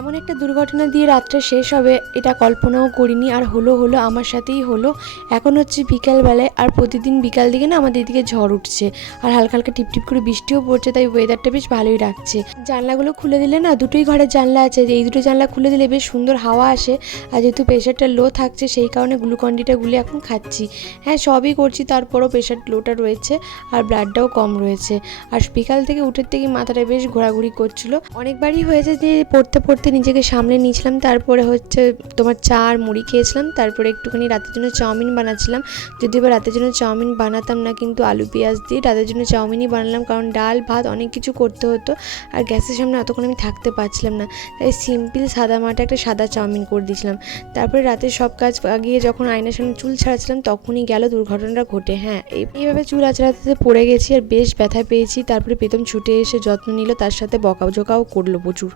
এমন একটা দুর্ঘটনা দিয়ে রাতটা শেষ হবে এটা কল্পনাও করিনি, আর হলো আমার সাথেই হলো। এখন হচ্ছে বিকালবেলায়, আর প্রতিদিন বিকাল দিকে না আমাদের এদিকে ঝড় উঠছে, আর হালকা হালকা টিপটিপ করে বৃষ্টিও পড়ছে, তাই ওয়েদারটা বেশ ভালোই রাখছে। জানলাগুলো খুলে দিলে না, দুটোই ঘরের জানলা আছে, এই দুটো জানলা খুলে দিলে বেশ সুন্দর হাওয়া আসে। আর যেহেতু প্রেশারটা লো থাকছে সেই কারণে গ্লুকন্ডিটা গুলে এখন খাচ্ছি। হ্যাঁ, সবই করছি, তারপরও প্রেশার লোটা রয়েছে আর ব্লাডটাও কম রয়েছে। আর বিকাল থেকে উঠের থেকে মাথাটা বেশ ঘোরাঘুরি করছিল। অনেকবারই হয়েছে যে পড়তে পড়তে নিজেকে সামলে নিয়েছিলাম, তারপরে হচ্ছে তোমার চা আর মুড়ি খেয়েছিলাম, তারপরে একটুখানি রাতের জন্য চাউমিন বানাচ্ছিলাম। যদিও বা রাতের জন্য চাউমিন বানাতাম না, কিন্তু আলু পেঁয়াজ দিয়ে রাতের জন্য চাউমিনই বানালাম, কারণ ডাল ভাত অনেক কিছু করতে হতো আর গ্যাসের সামনে অতক্ষণ আমি থাকতে পারছিলাম না, তাই সিম্পল সাদা মাটা একটা সাদা চাউমিন করে দিয়েছিলাম। তারপরে রাতের সব কাজ আগিয়ে যখন আয়নার সামনে চুল ছাড়াচ্ছিলাম তখনই গেল দুর্ঘটনাটা ঘটে। হ্যাঁ, এইভাবে চুল আঁচড়াতে পড়ে গেছি আর বেশ ব্যথা পেয়েছি। তারপরে প্রীতম ছুটে এসে যত্ন নিল, তার সাথে বকাঝকাও করলো প্রচুর।